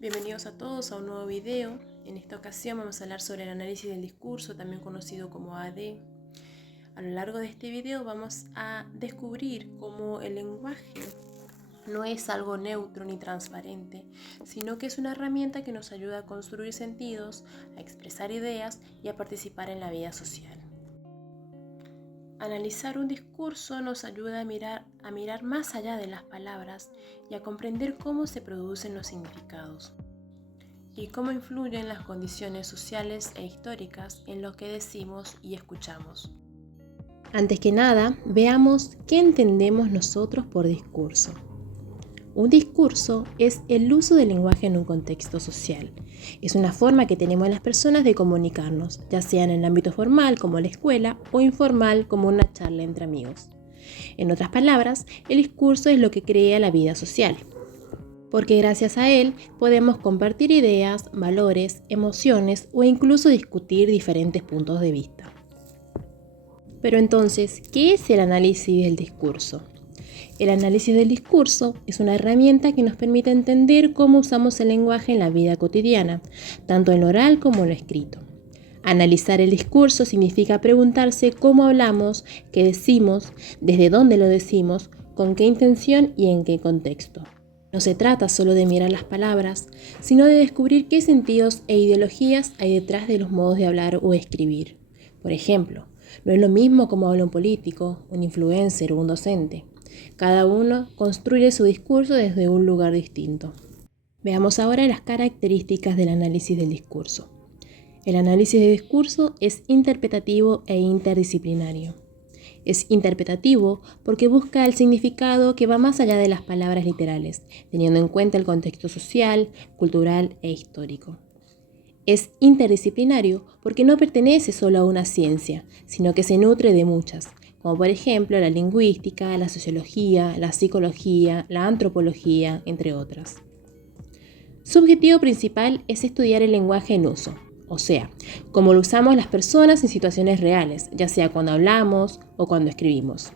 Bienvenidos a todos a un nuevo video. En esta ocasión vamos a hablar sobre el análisis del discurso, también conocido como AD. A lo largo de este video vamos a descubrir cómo el lenguaje no es algo neutro ni transparente, sino que es una herramienta que nos ayuda a construir sentidos, a expresar ideas y a participar en la vida social. Analizar un discurso nos ayuda a mirar más allá de las palabras y a comprender cómo se producen los significados y cómo influyen las condiciones sociales e históricas en lo que decimos y escuchamos. Antes que nada, veamos qué entendemos nosotros por discurso. Un discurso es el uso del lenguaje en un contexto social. Es una forma que tenemos las personas de comunicarnos, ya sea en el ámbito formal como la escuela o informal como una charla entre amigos. En otras palabras, el discurso es lo que crea la vida social, porque gracias a él podemos compartir ideas, valores, emociones o incluso discutir diferentes puntos de vista. Pero entonces, ¿qué es el análisis del discurso? El análisis del discurso es una herramienta que nos permite entender cómo usamos el lenguaje en la vida cotidiana, tanto en lo oral como en lo escrito. Analizar el discurso significa preguntarse cómo hablamos, qué decimos, desde dónde lo decimos, con qué intención y en qué contexto. No se trata solo de mirar las palabras, sino de descubrir qué sentidos e ideologías hay detrás de los modos de hablar o escribir. Por ejemplo, no es lo mismo como habla un político, un influencer o un docente. Cada uno construye su discurso desde un lugar distinto. Veamos ahora las características del análisis del discurso. El análisis del discurso es interpretativo e interdisciplinario. Es interpretativo porque busca el significado que va más allá de las palabras literales, teniendo en cuenta el contexto social, cultural e histórico. Es interdisciplinario porque no pertenece solo a una ciencia, sino que se nutre de muchas, como por ejemplo la lingüística, la sociología, la psicología, la antropología, entre otras. Su objetivo principal es estudiar el lenguaje en uso, o sea, cómo lo usamos las personas en situaciones reales, ya sea cuando hablamos o cuando escribimos.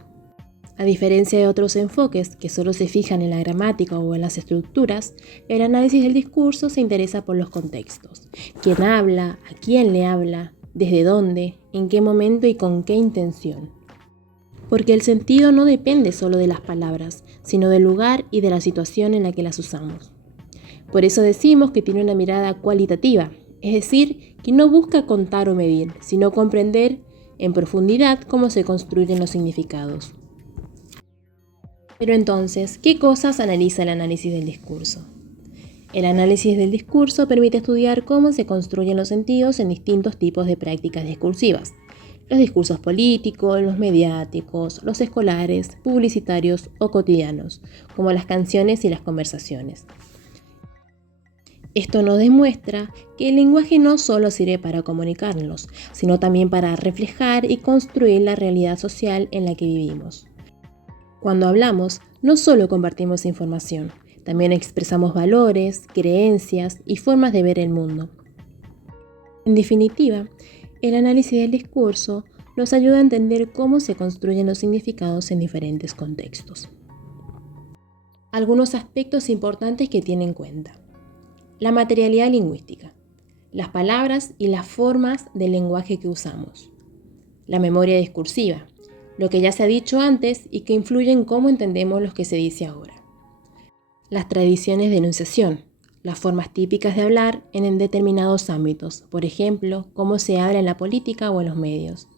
A diferencia de otros enfoques que solo se fijan en la gramática o en las estructuras, el análisis del discurso se interesa por los contextos. ¿Quién habla? ¿A quién le habla? ¿Desde dónde? ¿En qué momento y con qué intención? Porque el sentido no depende solo de las palabras, sino del lugar y de la situación en la que las usamos. Por eso decimos que tiene una mirada cualitativa, es decir, que no busca contar o medir, sino comprender en profundidad cómo se construyen los significados. Pero entonces, ¿qué cosas analiza el análisis del discurso? El análisis del discurso permite estudiar cómo se construyen los sentidos en distintos tipos de prácticas discursivas. Los discursos políticos, los mediáticos, los escolares, publicitarios o cotidianos, como las canciones y las conversaciones. Esto nos demuestra que el lenguaje no solo sirve para comunicarnos, sino también para reflejar y construir la realidad social en la que vivimos. Cuando hablamos, no solo compartimos información, también expresamos valores, creencias y formas de ver el mundo. En definitiva, el análisis del discurso nos ayuda a entender cómo se construyen los significados en diferentes contextos. Algunos aspectos importantes que tiene en cuenta. La materialidad lingüística, las palabras y las formas del lenguaje que usamos. La memoria discursiva, lo que ya se ha dicho antes y que influye en cómo entendemos lo que se dice ahora. Las tradiciones de enunciación, las formas típicas de hablar en determinados ámbitos, por ejemplo, cómo se habla en la política o en los medios.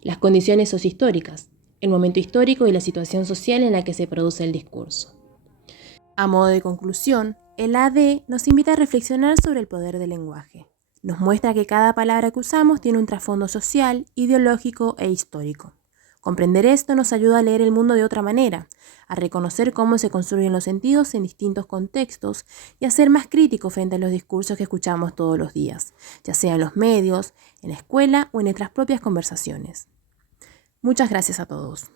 Las condiciones sociohistóricas, el momento histórico y la situación social en la que se produce el discurso. A modo de conclusión, el AD nos invita a reflexionar sobre el poder del lenguaje. Nos muestra que cada palabra que usamos tiene un trasfondo social, ideológico e histórico. Comprender esto nos ayuda a leer el mundo de otra manera, a reconocer cómo se construyen los sentidos en distintos contextos y a ser más críticos frente a los discursos que escuchamos todos los días, ya sea en los medios, en la escuela o en nuestras propias conversaciones. Muchas gracias a todos.